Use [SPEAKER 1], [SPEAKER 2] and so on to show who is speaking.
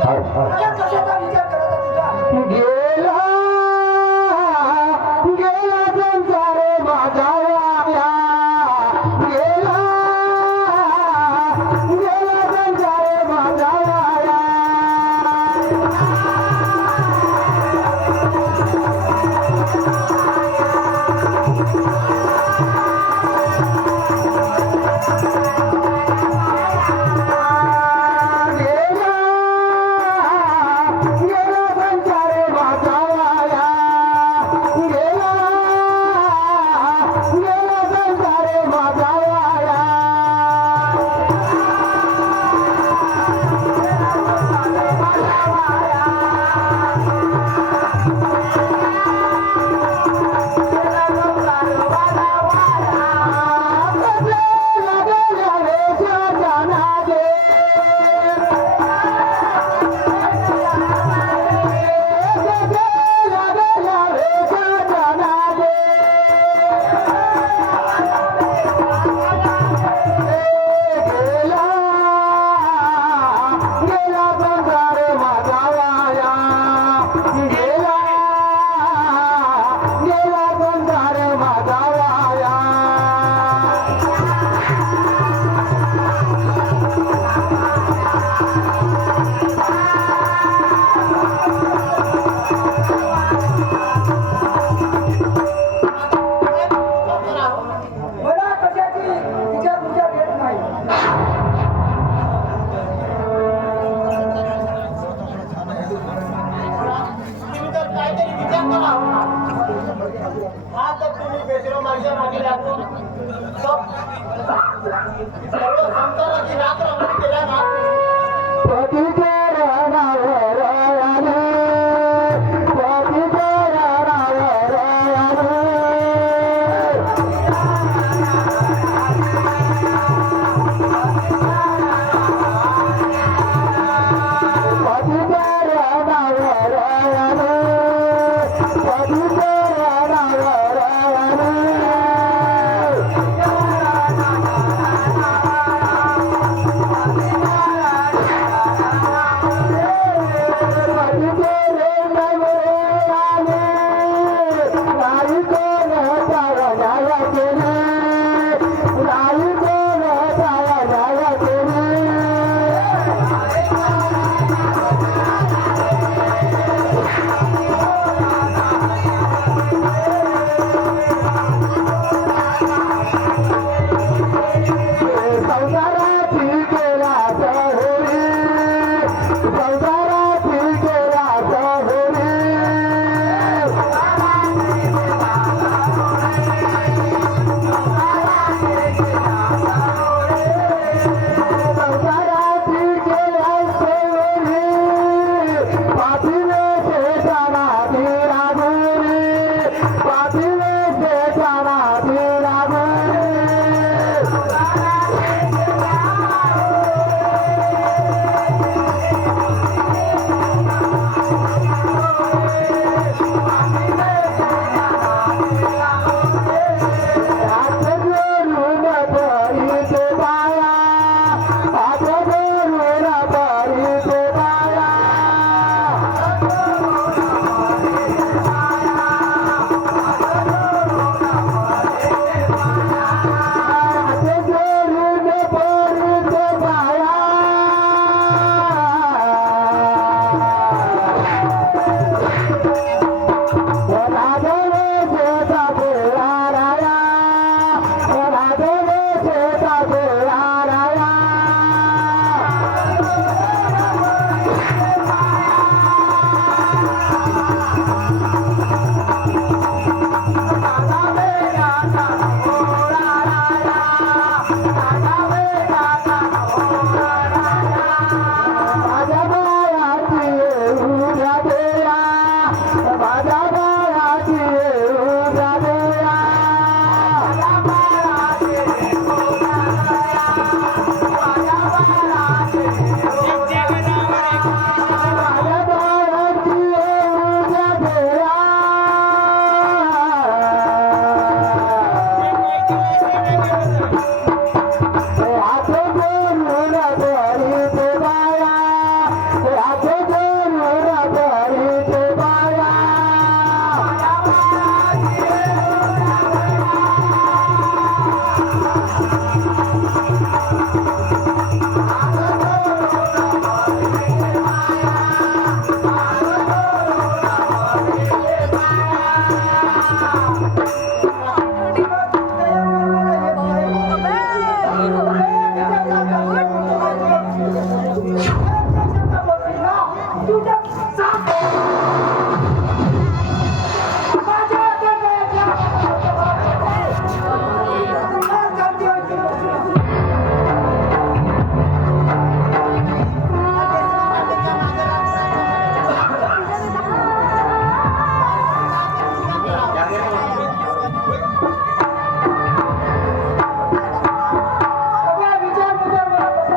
[SPEAKER 1] तुझ्या कशाचा विचार करायचा तुझा
[SPEAKER 2] Kalau kantor lagi ngatur, mungkin tidak ngatur.